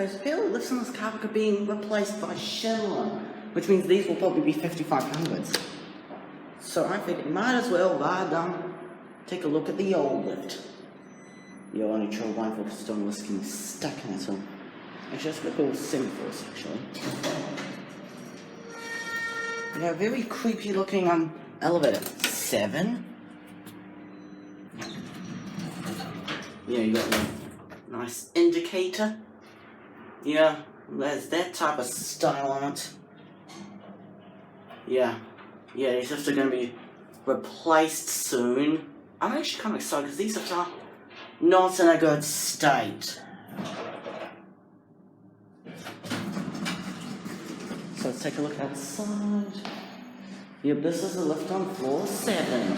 Okay, so apparently lifts in this car are being replaced by Schindler, which means these will probably be 5500s. So I figured might as well ride down, take a look at the old lift. The only true one for stone was getting stuck in it, so actually let's look at all 74s actually. Yeah, very creepy looking elevator. 7. Yeah, you got a nice indicator. Yeah, there's that type of style on it. Yeah, it's just going to be replaced soon. I'm actually kind of excited because these are not in a good state. So let's take a look outside. Yep, this is a lift on floor 7.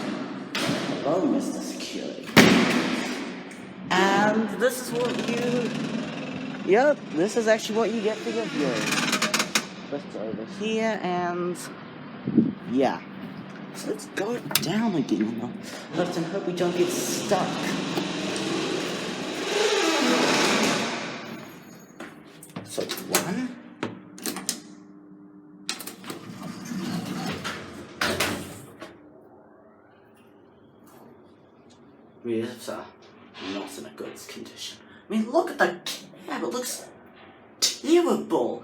Hello, Mr. Security. And this is what yep, this is actually what you get for your viewing. Lift over here, and yeah. So let's go down again on the lift and hope we don't get stuck. So 1. It's not in a good condition. I mean, look at the cab, it looks terrible.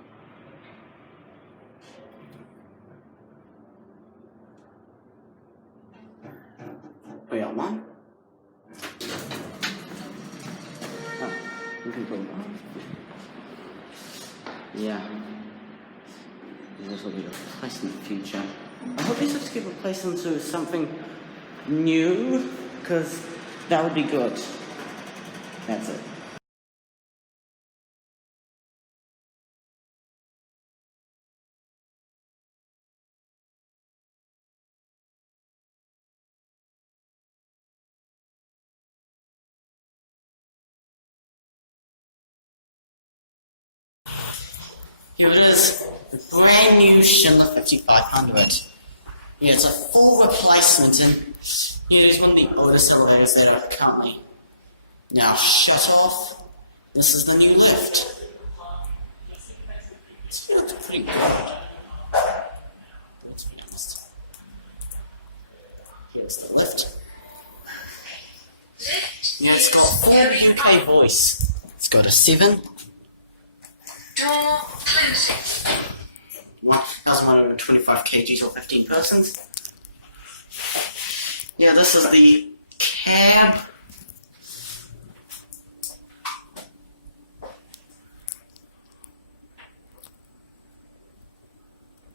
We got 1. Oh, we can put 1. Yeah. This will be replaced in the future. I hope these have to get replaced into something new, because that would be good. That's it. Here it is, the brand new Schindler 5500. Yeah, it's a full replacement, and yeah, it's one of the oldest elevators that are currently now shut off. This is the new lift. It looks pretty good. Let's be honest. Here's the lift. Yeah, it's got full UK voice. It's got a 7. Door closing. 1,125 kg or 15 persons. Yeah, this is the cab.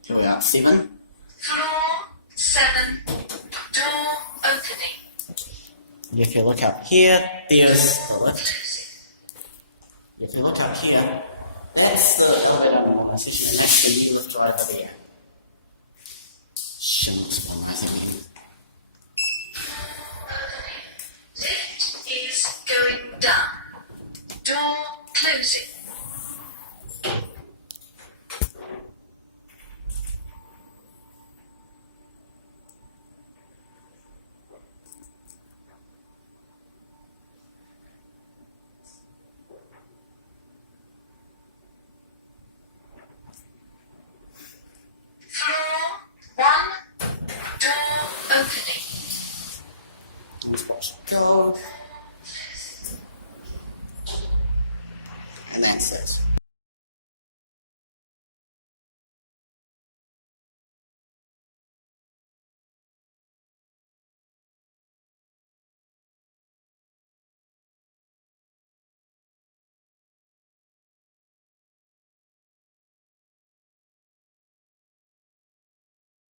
Here we are, 7. Floor 7. Door opening. If you look up here, there's the lift. If you look up here, that's the elevator, and that's the new lift right over here.